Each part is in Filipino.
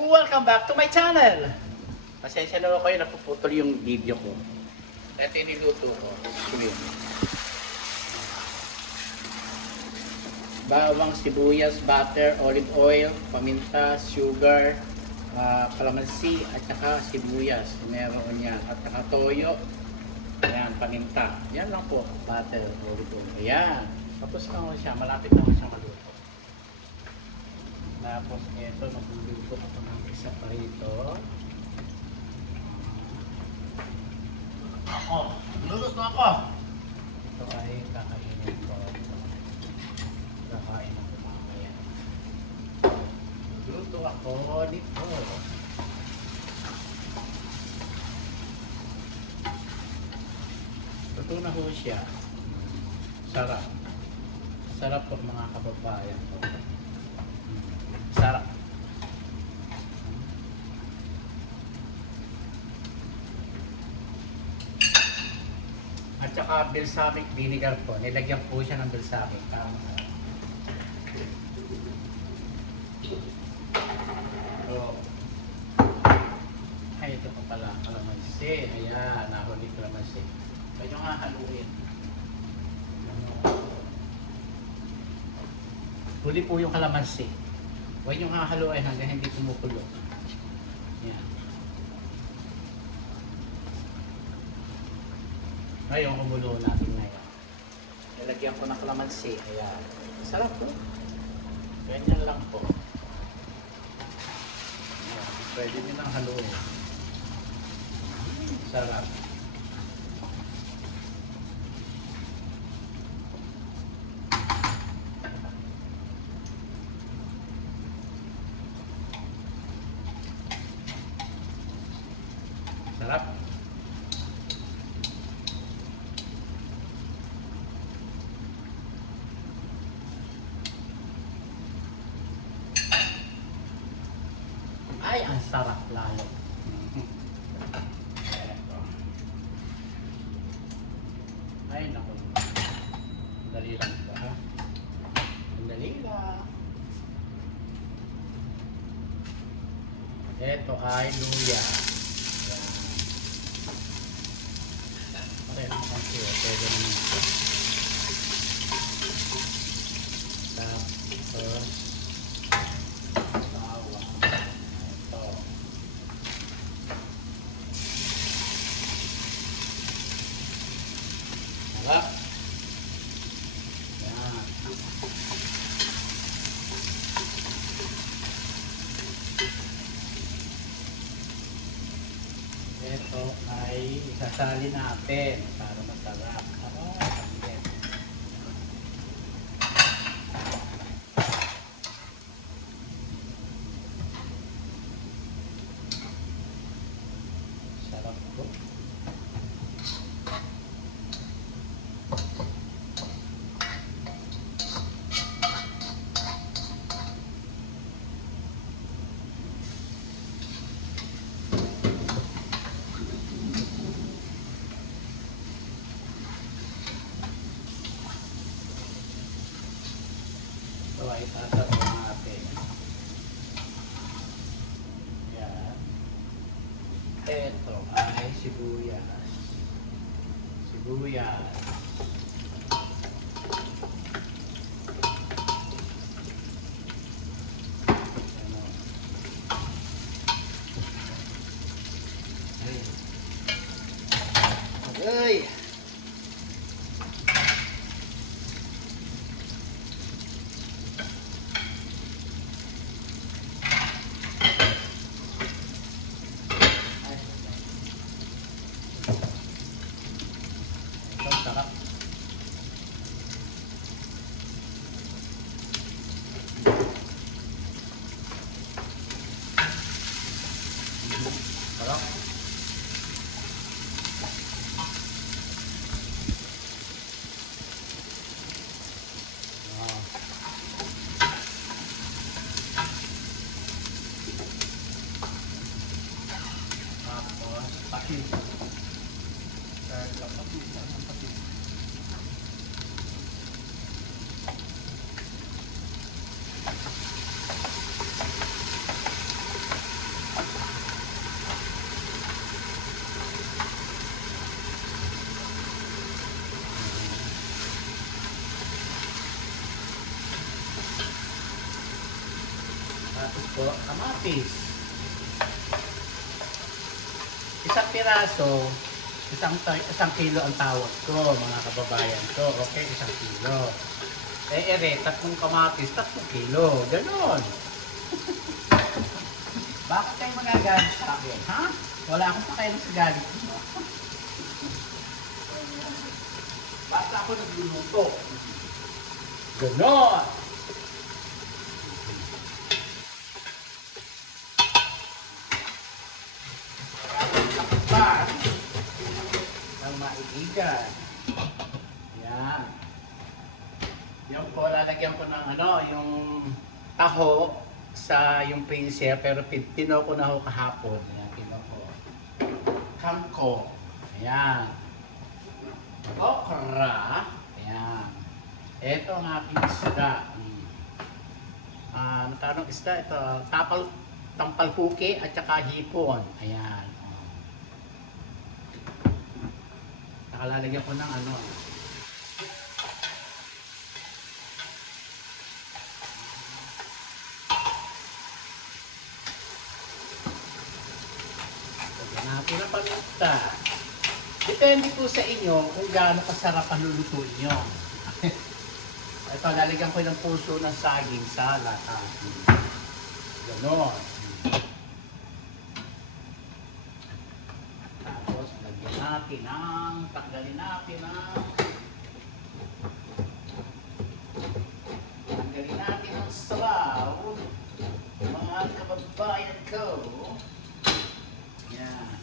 Welcome back to my channel! Pasensya na ako kayo, napuputol yung video ko. Ito yung niluto ko. Shrimp. Bawang, sibuyas, butter, olive oil, paminta, sugar, kalamansi, at saka sibuyas. Meron yan. At saka toyo. Ayan, paminta. Yan lang po. Butter, olive oil. Ayan. Tapos na ko siya. Malapit na ko siya maluto. Tapos ito, magluluto ako ng isa pa rito. Luluto ako! Ito ay kakainin ko. Kakain ako mamaya. Luto ako dito. Luto na ho siya. Sarap. Sarap po mga kababayan ko. Sarap. At saka balsamic vinegar po. Nilagyan po siya ng balsamic. So, ay, ito pa pala. Kalamansi. Ayan, nahuli kalamansi. Kaya nyo nga haluin. Huli po yung kalamansi. Huwag nyo nga haluin hanggang hindi kumukulo. Ayan. Ngayon, kumulo natin ngayon. Nilagyan ko ng kalamansi. Ayan. Sarap po. Ganyan lang po. Ayan. Pwede nyo nang haluin. Sarap. Sarap. Ay, ang sarap lalo. Ay, naku. Dali lang ito, ha? Dali lang. Ito ay luya. Okay, ang konti. Pwede naman ito. Tapos, sarap. Yan. Ito ay isasali natin para masarap. Pangit. Sarap po. Ito ay tasarap natin. Yan. Ito ay sibuyas. Sibuyas. Ano? Ay! Ito, sarap. Sarap. Wow. Tapos, pakin. Pakin. Tapos po, kamatis. Isang piraso, isang kilo ang tawag ko, mga kababayan ko. Okay, isang kilo. Tatlong kamatis, 3 kilo. Ganon. Bakit kayo magagalit sa akin, ha? Wala akong pakialam sa galit mo. Basta ako nagluluto. Ganon. Takpan ng maiigan. Yan. Yan po, lalagyan ko ng yung taho sa yung freezer, pero tino ko na ho kahapon. Ayan, tino ko. Kangkong. Ayan. Okra. Ayan. Ito ang aking isda. Tanong isda, ito, tampalpuki at saka hipon. Ayan. Nakalalagyan ko ng natin ang paminta. Depende po sa inyo kung gaano kasarap ang lulutuin nyo. Ito, lalagyan ko ng puso ng saging sa lata. Ganon. Tapos, tanggalin natin ang sabaw. Mga kababayan ko. Yan.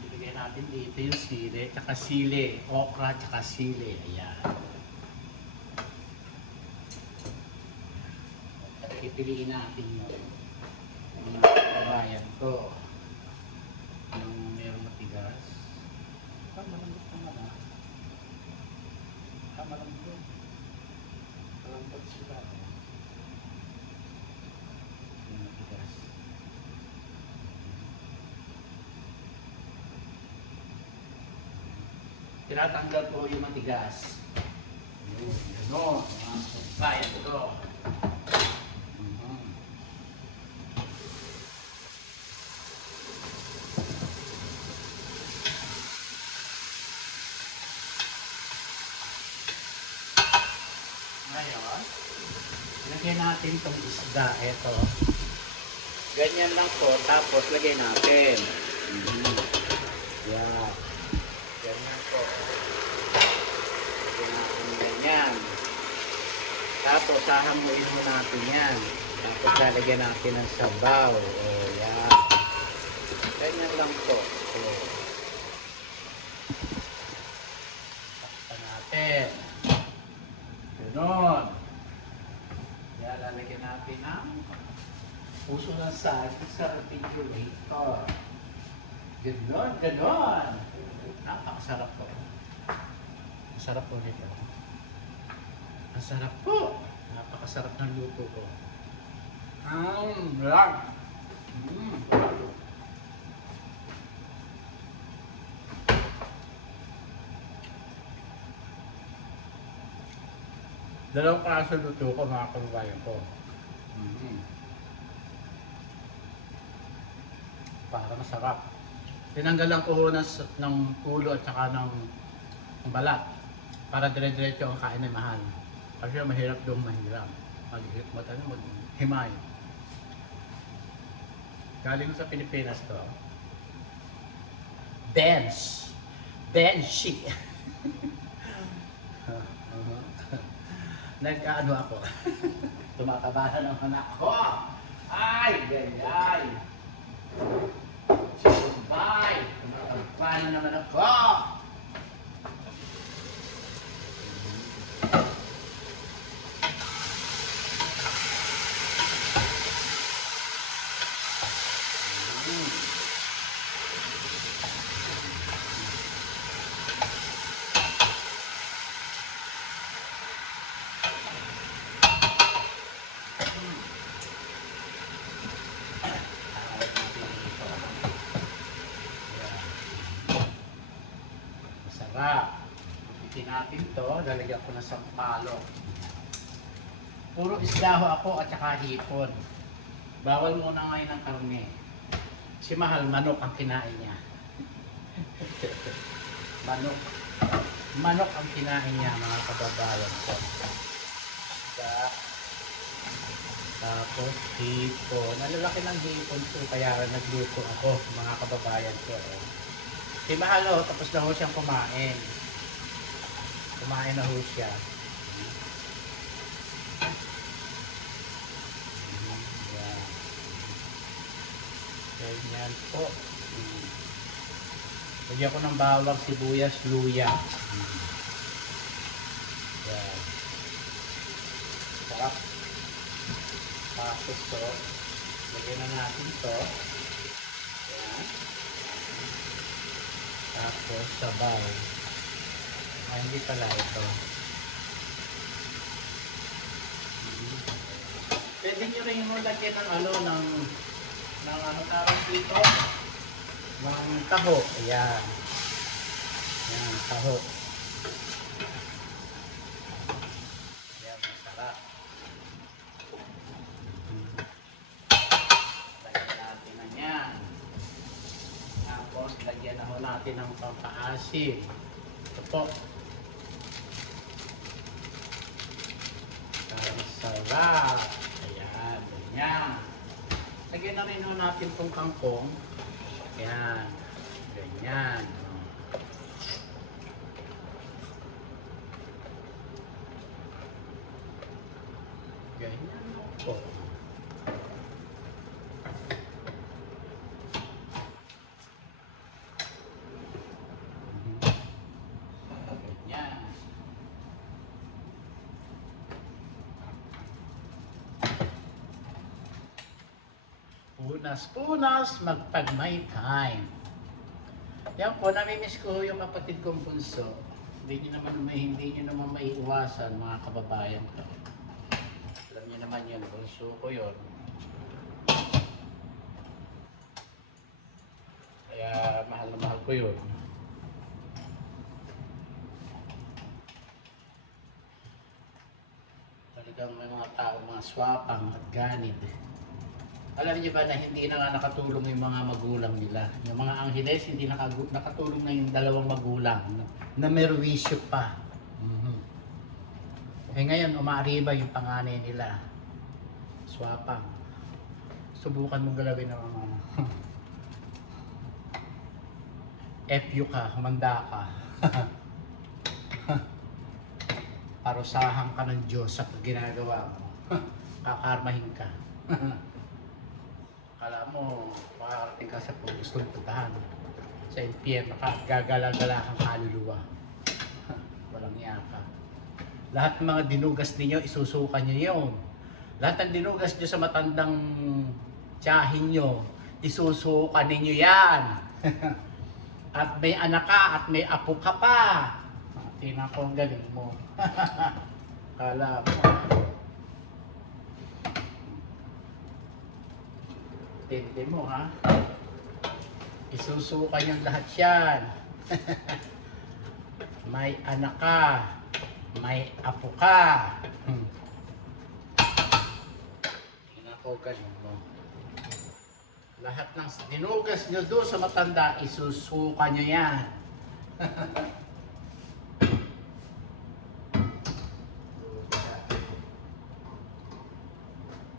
Ibigay natin dito yung sili, tsaka sili, okra, tsaka sili. Ayan. Pipiliin natin yung kabayan ko. Yung merong matigas. Malambot naman malambot. Malambot sila. Yung matigas. Tinatanggal po yung matigas. Gano'n. Bayan ko. Ngayon, lagyan natin itong isda. Ito. Ganyan lang po. Tapos lagay natin. Yan. Ganyan po. Lagyan natin ganyan. Tapos sahamuin mo natin yan. Tapos lalagyan natin ng sabaw. O yan. Ganyan lang po. So, takpan natin. Ganon. Kaya lalagyan natin ang puso ng saging sa refrigerator. Ganon, ganon. Napakasarap po. Masarap po nito. Masarap po. Napakasarap ng luto ko. Lang. Dalawang kaso luto ko, mga kababayan ko. Para masarap. Tinanggalan ko ng ulo at saka ng balat. Para dire-diretso ang kain ay mahal. Kasi mahirap doon mahirap. Maghimay. Galing sa Pilipinas to. Dense. Dense. Nag-ano ako. Tumatabahan naman ako. Ay, ganyan. Bye. Tumatabahan naman ako. sarap. Itin natin to, lalagyan ko ng sampalok. Puro isda ho ako at saka hipon. Bawal muna ngayon ng karne. Si Mahal, manok ang kinain niya. Manok. Manok ang kinain niya, mga kababayan ko. Isda. Tapos hipon. Nalalaki ng hipon ko, kaya nagluto ako, mga kababayan ko. Si Mahal, tapos na ho siyang kumain. Kumain na ho siya. Yan. Ganyan po. Lagyan ko ng bawang, sibuyas, luya. Yan. Sarap. Tapos to, lagyan na natin to. Yan. Tapos sabaw. Hindi pala ito. Pwede nyo rin mo lagyan ng ano tawag dito? Ng taho. Ayan. Ayan, taho. Ayan, masarap. Lagyan natin na yan. Tapos, lagyan na ho natin ng pampaasim. Ito po. Sarap. Ayan, ganyan. Lagyan na rin natin itong kangkong. Ayan, ganyan. Ganyan po. Punas-punas, magpag-my time. Yan po, namimiss ko yung kapatid kong bunso. Hindi nyo naman maiiwasan, mga kababayan ko. Alam niyo naman yun, bunso ko yun. Kaya mahal na mahal ko yun. Talagang may mga tao, mga swapang at ganid. Alam niyo ba na hindi na nga nakatulong yung mga magulang nila? Yung mga Angeles, hindi nakatulong na yung dalawang magulang na merwisyo pa. Eh ngayon, umaariba yung panganay nila. Swapang. Subukan mong galawin ng mga FU ka, humanda ka. Parusahan ka ng Diyos sa ginagawa mo. Kakarmahin ka. Kala mo, makakarating ka sa gustong puntahan. Sa impyerno ka, gagala-gala kang kaluluwa. Walang yaka. Lahat ng mga dinugas ninyo, isusuka nyo yun. Lahat ng dinugas nyo sa matandang tiyahin nyo, isusuka ninyo yan. At may anak ka, at may apo ka pa. Tingnan ko ang galing mo. Kala mo. Tindi mo ha. Isusuka niyang lahat yan. May anak ka. May apo ka. Tingnan ko galing mo. Lahat ng dinugas niyo doon sa matanda, isusuka niyo yan.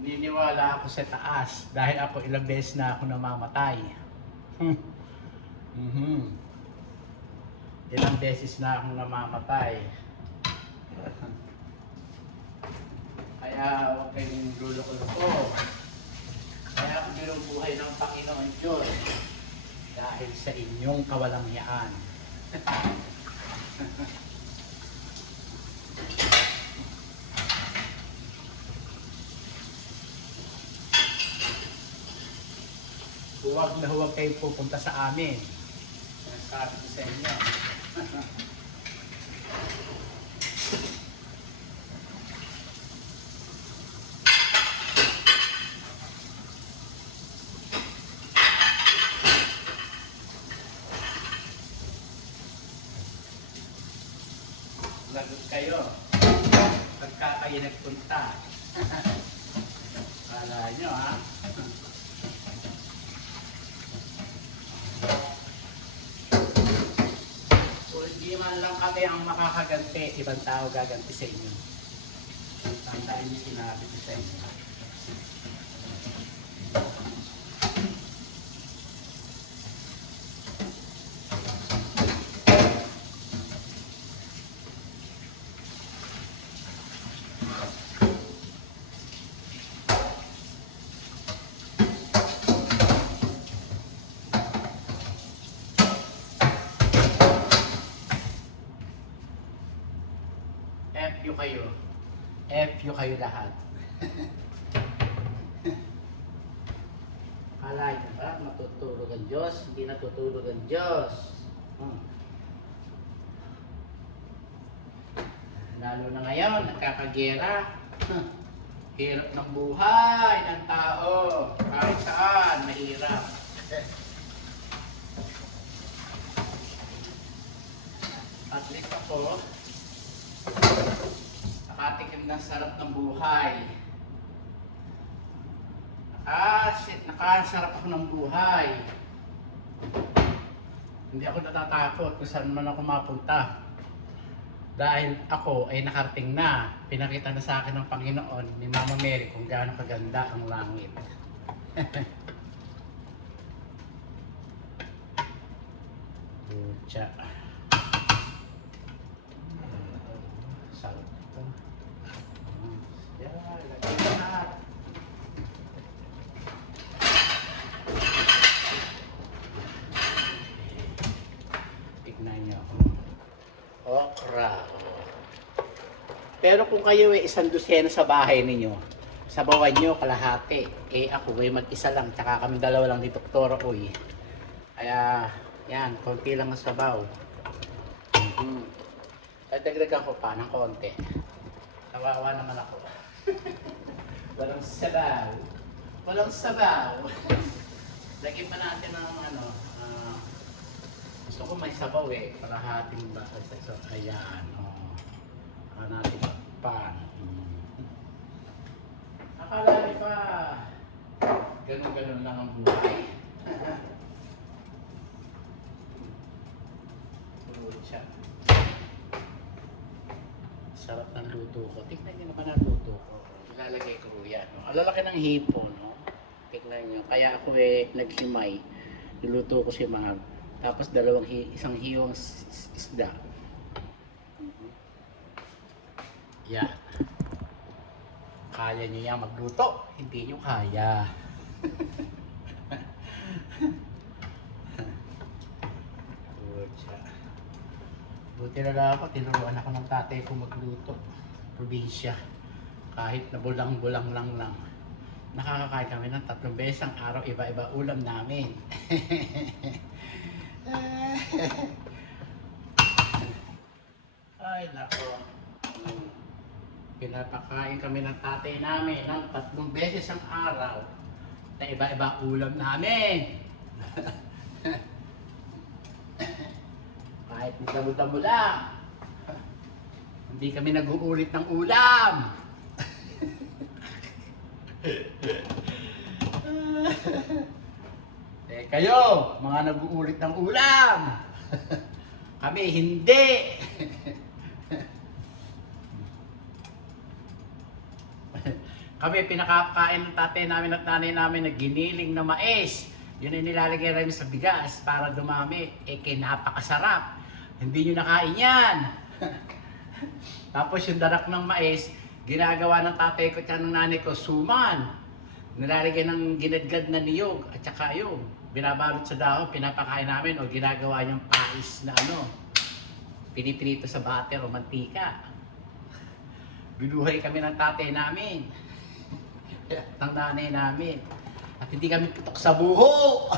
Niniwala ako sa taas dahil ako ilang beses na ako namamatay. Ilang beses na ako namamatay. Kaya huwag kayong luloko-loko. Kaya ako binubuhay ng Panginoon Diyos dahil sa inyong kawalangyaan. Huwag kayo pupunta sa amin. Sabi ko sa inyo. Lagot kayo. Pagka kayo nagpunta. Kala nyo ha. Kung hindi man lang kami ang makakaganti, ibang tao gaganti sa inyo. Tandaan niyo sinabi ko sa inyo. FU kayo. FU kayo lahat. Alay, ba? Matutulog ang Diyos, hindi natutulog ang Diyos. Lalo na ngayon, nagkakagera. Hirap ng buhay ng tao. Kahit saan, mahirap. At least ako, nakatikim ng sarap ng buhay. Nakasarap ako ng buhay. Hindi ako natatakot kung saan man ako mapunta. Dahil ako ay nakarating na. Pinakita na sa akin ng Panginoon ni Mama Mary kung gaano kaganda ang langit. Pucha. Sarap ito. Yan, lagay lahat. Tignan niyo ako. Okra. Pero kung kayo ay isang dosena sa bahay ninyo, sabawan nyo kalahati. Eh ako ay mag-isa lang, tsaka kami dalawa lang ni Doktora Uy. Kaya, yan, konti lang ang sabaw. Dagdagan ko pa ng konti. Kawawa naman ako. Walang sabaw. Walang sabaw. Lagyan pa natin ng ano, gusto ko may sabaw eh. Kalahating ba? So, ayan. Natin pan. Akala niyo pa ganun-ganun lang ang buhay. Pucha. Sarap ng luto ko. Tignan niyo naman ang luto ko. Ilalagay ko yan. No? Ang lalaki ng hipo. No? Tignan niyo. Kaya ako naghimay. Niluto ko si Ma'am. Tapos isang hiwang isda. Yan. Kaya nyo yan magluto. Hindi nyo kaya. Buti na lang ako, tinuruan ako ng tatay ko magluto. Probinsya. Kahit na bulang-bulang lang. Nakakakain kami ng 3 beses ang araw, iba-iba ulam namin. Ay, nako. Pinapakain kami ng tatay namin ng 3 beses ang araw na iba-iba ulam namin. Kahit damo-damo lang. Hindi kami nag-uulit ng ulam. Eh kayo, mga nag-uulit ng ulam. Kami hindi. Kami pinakakain ng tatay namin at nanay namin na giniling na mais. Yun ay nilalagay rin sa bigas para dumami. Eh napakasarap. Hindi nyo nakain yan. Tapos yung darak ng mais, ginagawa ng tatay ko at ng nanay ko, suman. Nilalagay ng ginadgad na niyog at saka yung binabalot sa dahon, pinapakain namin o ginagawa yung pais na pinipinito sa butter o mantika. Binuhay kami ng tatay namin. Ng nanay namin. At hindi kami putok sa buho.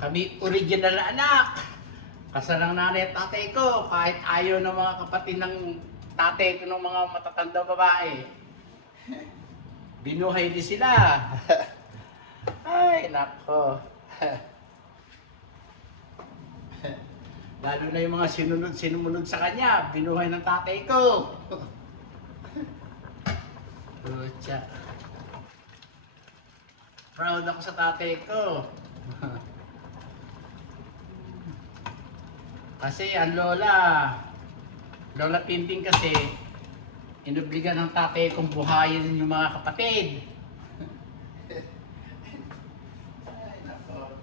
Kami original na anak. Kasal ng nanay at tatay ko. Kahit ayaw ng mga kapatid ng tatay ko ng mga matatandang babae. Binuhay din sila. Ay, nako. Lalo na yung mga sinumunod sa kanya, binuhay ng tatay ko. Pucha. Proud ako sa tatay ko. Kasi ang Lola Tinting kasi, inubligan ng tatay kong buhayin yung mga kapatid. Ay, nako.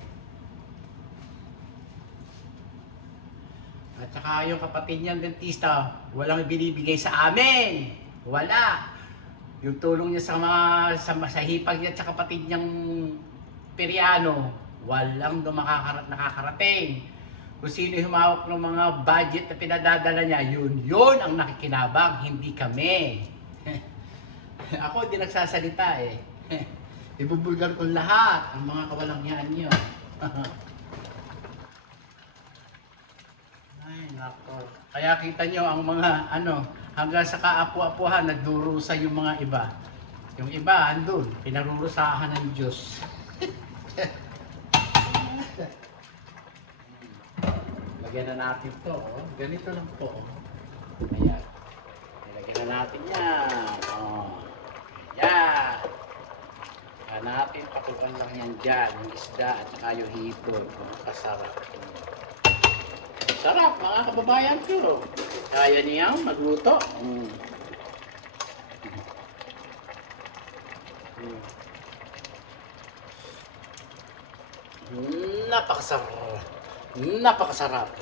At saka yung kapatid niyang dentista, walang binibigay sa amin. Wala. Yung tulong niya sa hipag niya at sa kapatid niyang Periano, walang nakakarating. Kung sino humawak ng mga budget na pinadadala niya, yun ang nakikinabang, hindi kami. Ako hindi nagsasalita eh. Ibubulgar ko lahat ang mga kawalangyaan niyo. Ay, nako. Kaya kita nyo ang mga hanggang sa kaapu-apuhan, nagdurusa yung mga iba. Yung iba, andun, pinarurusahan ng Diyos. Lagyan na natin to, oh. Ganito lang po, oh. Ayan. Lagyan na natin yan. Oh. Ayan. Lagyan natin, patukan lang yan dyan. Yung isda at saka yung hipon. Kasarap. Sarap, mga kababayan ko. Kaya niyang magluto. Napakasarap. Napakasarap.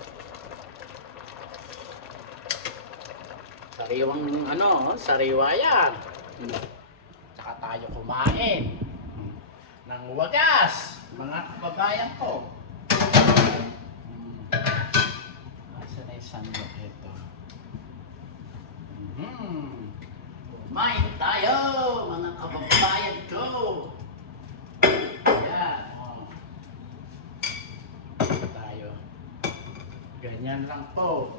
Sariwa yan. Saka tayo kumain. Nang wagas, mga kababayan ko. Asa na yung sandok ito? Kumain tayo, mga kababayan ko. Ayan. Tayo. Ganyan lang po.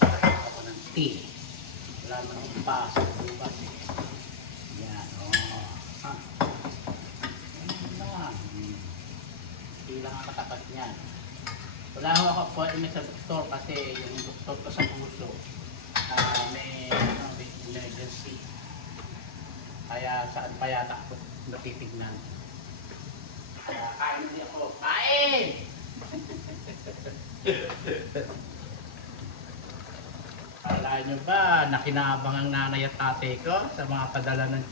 Ako ng tea. Wala naman akong pasok. Bukas. Yan. Ganyan lang. Hindi lang ang katapat niyan. Wala ho ako appointment sa doktor kasi yung doktor ko sa puso may emergency. Kaya saan pa yata ako natitignan. Kaya kain din ako. Kain! Kala nyo ba nakinabang ang nanay at tatay ko sa mga padala ng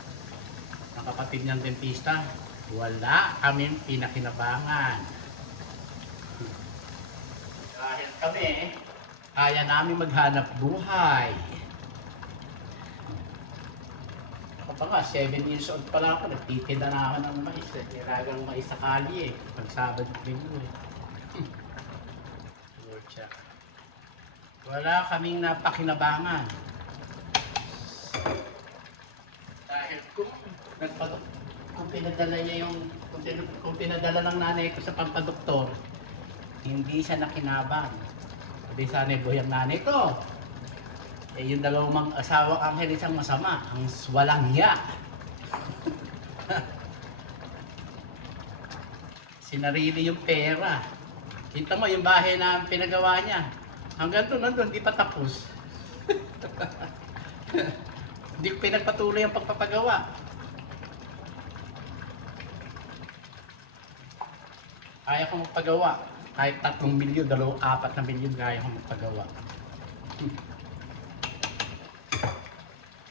kapatid niyang dentista? Wala kaming pinakinabangan. Dahil kami, kaya namin maghanap buhay. Ako pa nga, 7 years old pa lang ako, nagtitinda na ako ng mais. Nilagang mais sa kali eh, pag Sabado linggo eh. Wala kaming napakinabangan. Dahil kung pinadala niya kung pinadala ng nanay ko sa pampadoktor, hindi siya nakinabang. Sabi sana buhay ang nanay ko. Eh yung dalawang asawang anghel isang masama, ang walang hiya. Sinarili yung pera. Kita mo yung bahay na pinagawa niya. Hanggang doon, nandun, di pa tapos. Hindi ko pinagpatuloy ang pagpapagawa. Kaya kong magpagawa. Kahit 3 milyon, 4 na milyon kaya kong magpagawa.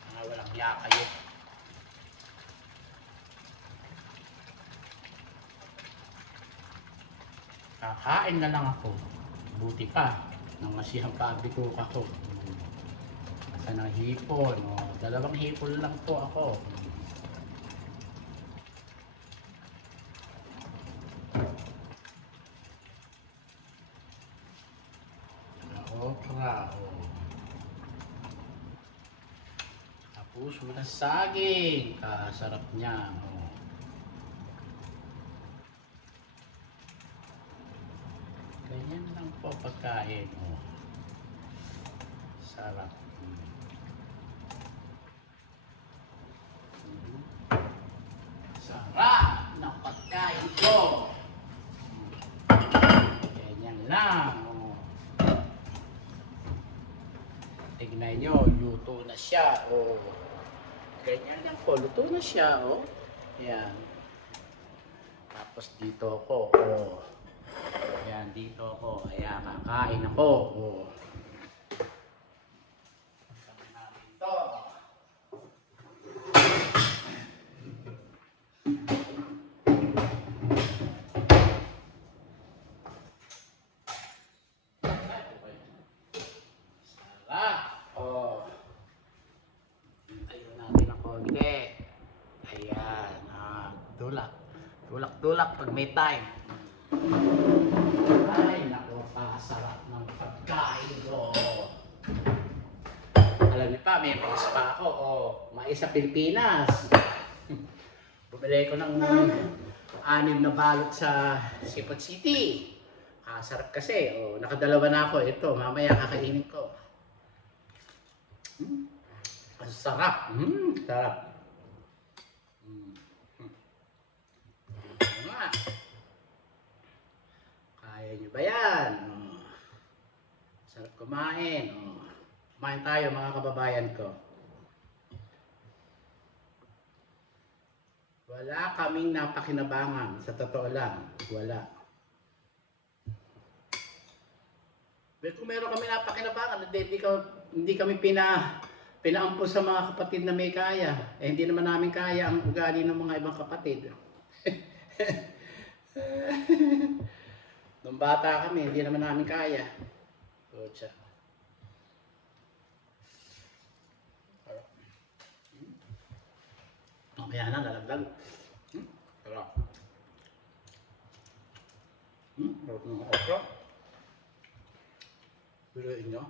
Mga walang hiya kayo. Kakain na lang ako. Buti pa. Nangasihang pabiko ako. Asa ng hipon. 2 hipon lang po ako. Okra. Tapos muna saging. Kasarap niya. Ganyan lang po. po pagkain. Oh. Sarap. Sarap ng pagkain ko. Ganyan lang. Oh. Tignan nyo, luto na siya. Oh. Ganyan lang po, luto na siya. Oh. Ayan. Tapos dito ako. Oh. Ayan, dito ako. Ayan, kakain ako. Oh. Ito. Sarap. Oh. Ayun natin ang konti. Ayan. Tulak. Tulak-tulak pag may time. Ay, naku, sarap ng pagkain ko. Alam niyo pa, may mais pa ako. Oh, mais sa Pilipinas. Bumili ko ng 6 na balot sa Sipot City. Sarap kasi. Oh, nakadalawa na ako. Ito, mamaya kakainin ko. Ang sarap. Sarap. Nga. Kaya nyo ba yan? Oh. Sarap kumain. Oh. Kumain tayo mga kababayan ko. Wala kaming napakinabangan. Sa totoo lang. Wala. Pero kung meron kami napakinabangan, hindi kami pinaampun sa mga kapatid na may kaya. Eh, hindi naman namin kaya ang ugali ng mga ibang kapatid. Nung bata kami, hindi naman namin kaya. Kutsa. Kaya na, lalagdag. Sarap. Sarap ng okra. Biluin nyo.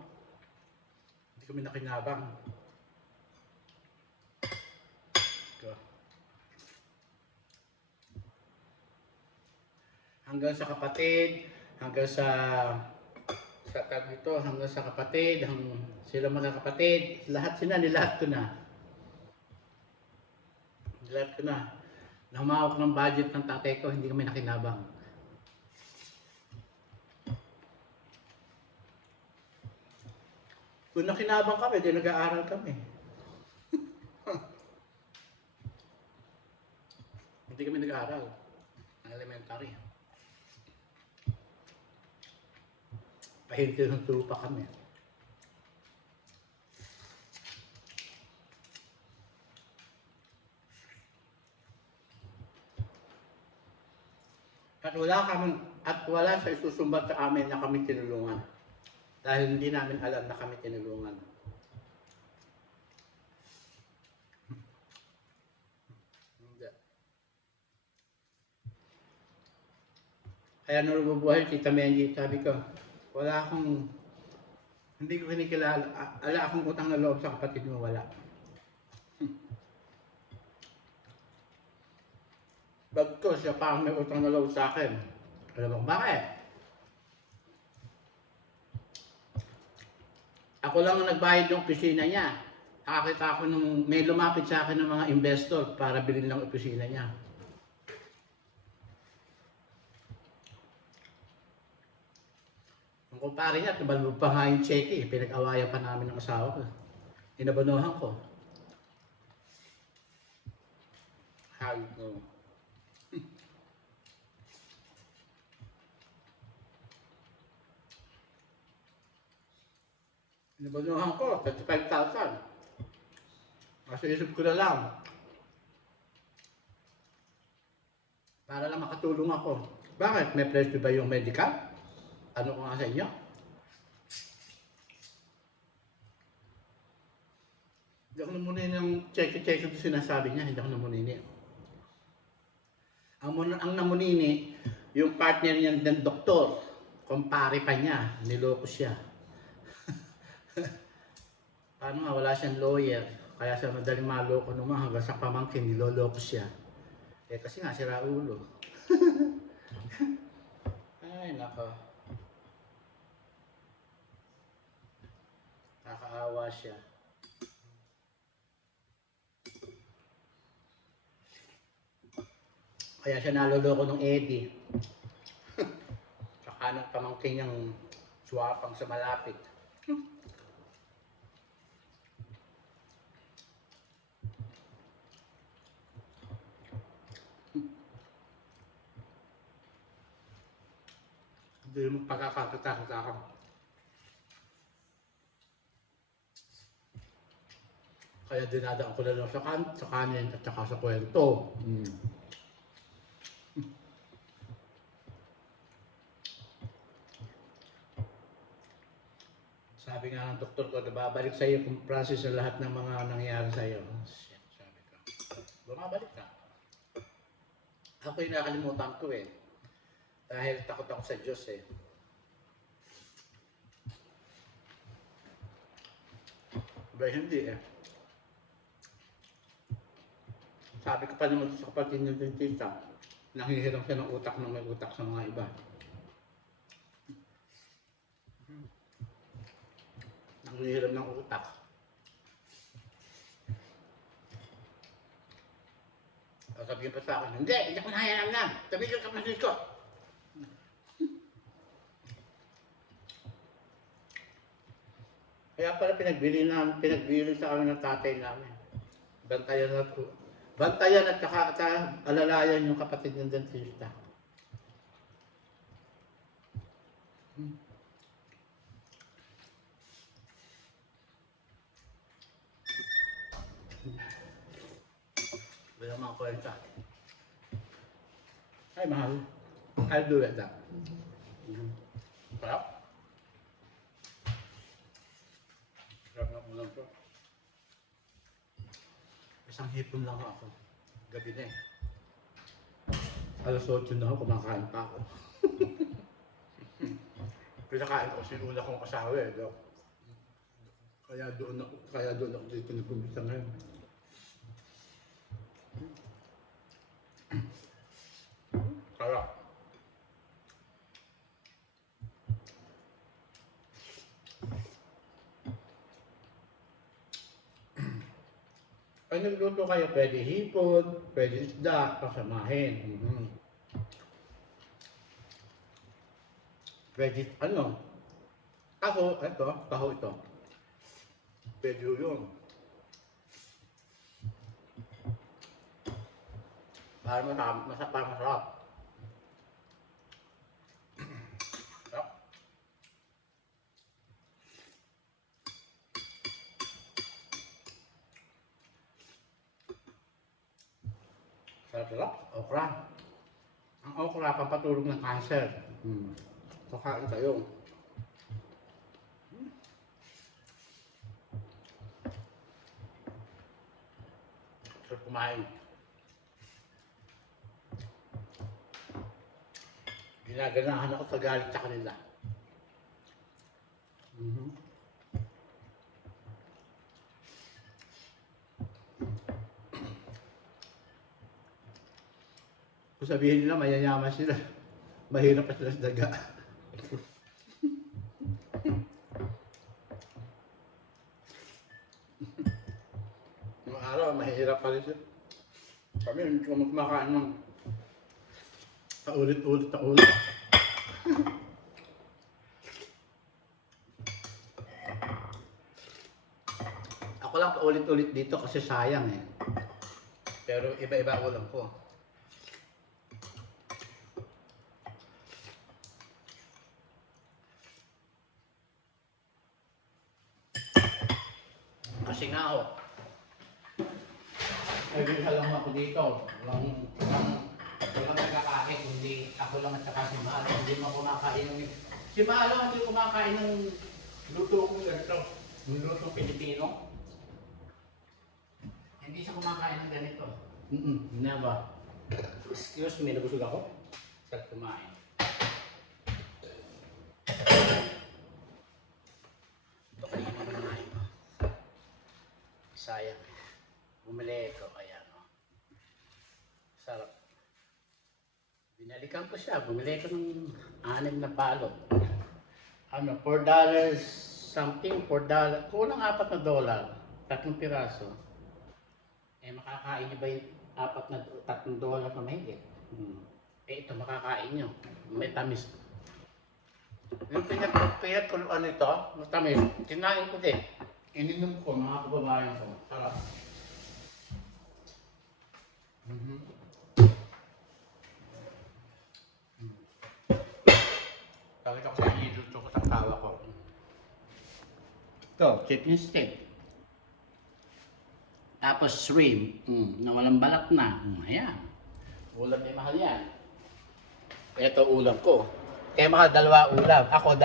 Hindi kami nakinabang. Hanggang sa kapatid, hanggang sa tag ito, hanggang sa kapatid, sila mga kapatid, lahat sila, nilahat ko na. Nilahat ko na. Namahawak ng budget ng tatay ko, hindi kami nakinabang. Kung nakinabang kami, di nag-aaral kami. Hindi kami nag-aaral. Ang elementary. Pahinti ng tupa kami. At wala sa isusumbat sa amin na kami tinulungan. Dahil hindi namin alam na kami tinulungan. Kaya nung nabubuhay si Tamenji, sabi ko, hindi ko kinikilala, ala akong utang na loob sa kapatid mo, wala. Bagko siya pa ang may utang na loob sa akin. Alam mo bakit? Ako lang ang nagbayad ng opisina niya. Nakakita ko nung may lumapit sa akin ng mga investor para bilhin lang opisina niya. Ang kumpare niya, tumalbog pa nga yung cheque, pinag-awayan pa namin ng asawa ko. Inabanuhan ko. Hag ko. Inabanuhan ko, 35,000. Kasi isip ko na lang. Para lang makatulong ako. Bakit? May presyo ba yung medical? Ano ko nga sa inyo? Hindi ako namunini ng check-check ito sinasabi niya. Hindi ako namunini. Ang namunini, yung partner niya ng doktor. Kumpare pa niya. Niloko siya. Paano nga, wala siyang lawyer. Kaya siya madaling maloko naman hanggang sa pamangkin, niloloko siya. Eh kasi nga, sira ulo. Ay, nako. Kawawa siya. Kaya siya naloloko ng Eddie. Saka ng pamangkin niyang swapang sa malapit. Hindi mo pagkakatakot ako. Kaya dinadaan ko na lang sa kanin at saka sa kwento. Sabi nga ng doktor ko, babalik sa iyo kung process sa lahat ng mga nangyayari sa iyo. Shit, sabi ko. Bumabalik na. Ako yung nakalimutan ko eh. Dahil takot ako sa Diyos eh. Ba hindi eh. Sabi ko pa naman sa kapatid ng dentista, nanghihiram siya ng utak ng may utak sa mga iba. Nanghihiram ng utak. Sabihin pa sa akin, hindi ako nahihiram na. Tabigil ka masis ko. Kaya pala pinagbili sa amin ng tatay namin. Bantayan at saka alalayan yung kapatid ng dentista. Wala mga kwenta. Ay, mahal. I'll do it that. Sarap. Sarap na ulam ko. Isang hipon lang ako. Gabi na eh. Alas 8 na ako, kumakain pa ako. Pinakain ko kasi una kong asawa eh. Kaya doon ako dito nagpumbisa ngayon. Sarap. Pag nagluto kayo, pwede hipon, pwede isda, kasamahin. Pwede, taho ito. Pwede yun. Para masarap. Sarap. Okra. Ang okra, pampatulog ng cancer. Kakain kayo. Sarap kumain. Ginaganahan ako sa galit sa kanila. Kung sabihin nila mayayaman sila, mahirap pa sila sa daga. Noong araw, mahirap pa rin sila. Kami, hindi ko kumakain ng paulit-ulit. Ako lang paulit-ulit dito kasi sayang eh. Pero iba-iba ulam ko. Kasi nga ako, ay bisa lang ako dito. Walang nagkakain, kundi ako lang at saka si Malo. Hindi mo kumakain ng... Si Malo hindi kumakain ng luto kong ganito. Yung luto Pilipino. Hindi siya kumakain ng ganito. Never. Excuse me, nabusog ako. Sarap kumain. Ito kanina ko kumain. Sayang. Bumili ito kaya no. Sarap. Binalikan ko siya. Bumili ko ng 6 na balot. $4 something, $4. Kulang $4. 3 piraso. Eh, makakain nyo ba yung $3 na mahigit? Eh, ito makakain nyo. May tamis. Yung pinag kung ano ito, matamis. Kinain ko din. Ininom ko, mga kababayan ko. Sarap. Tawag ako sa idol ko sa tawa ko. Ito, chicken steak. Tapos shrimp, na walang balat na. Ayan. Ulam ni mahal yan. Ito ulam ko. Kaya mga 2 ulam. Ako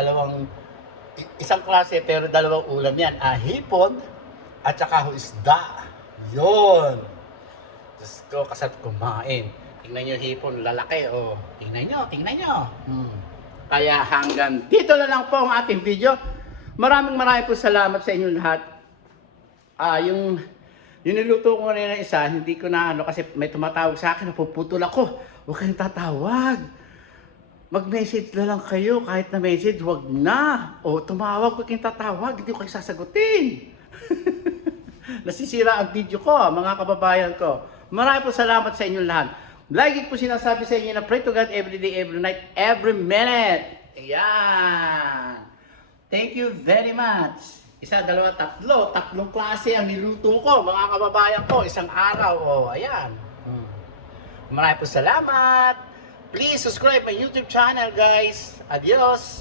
isang klase pero 2 ulam yan. Hipon at saka isda. Yun. Diyos ko, kasat kumain. Tingnan nyo hipon, lalaki. Oh. Tingnan nyo. Kaya hanggang dito na lang po ang ating video. Maraming po salamat sa inyo lahat. Yung niluto ko na yung isa, hindi ko na kasi may tumatawag sa akin, napuputol ako. Huwag kayong tatawag. Mag-message na lang kayo, kahit na message, huwag na. O tumawag, huwag kayong tatawag, hindi ko kayo sasagutin. Nasisira ang video ko, mga kababayan ko. Maraming salamat sa inyo lahat. Lagi po sinasabi sa inyo na pray to God every day, every night, every minute. Ayan. Thank you very much. 1, 2, 3. 3 klase ang niluto ko, mga kababayan ko, isang araw. O, ayan. Maraming salamat. Please subscribe my YouTube channel, guys. Adios.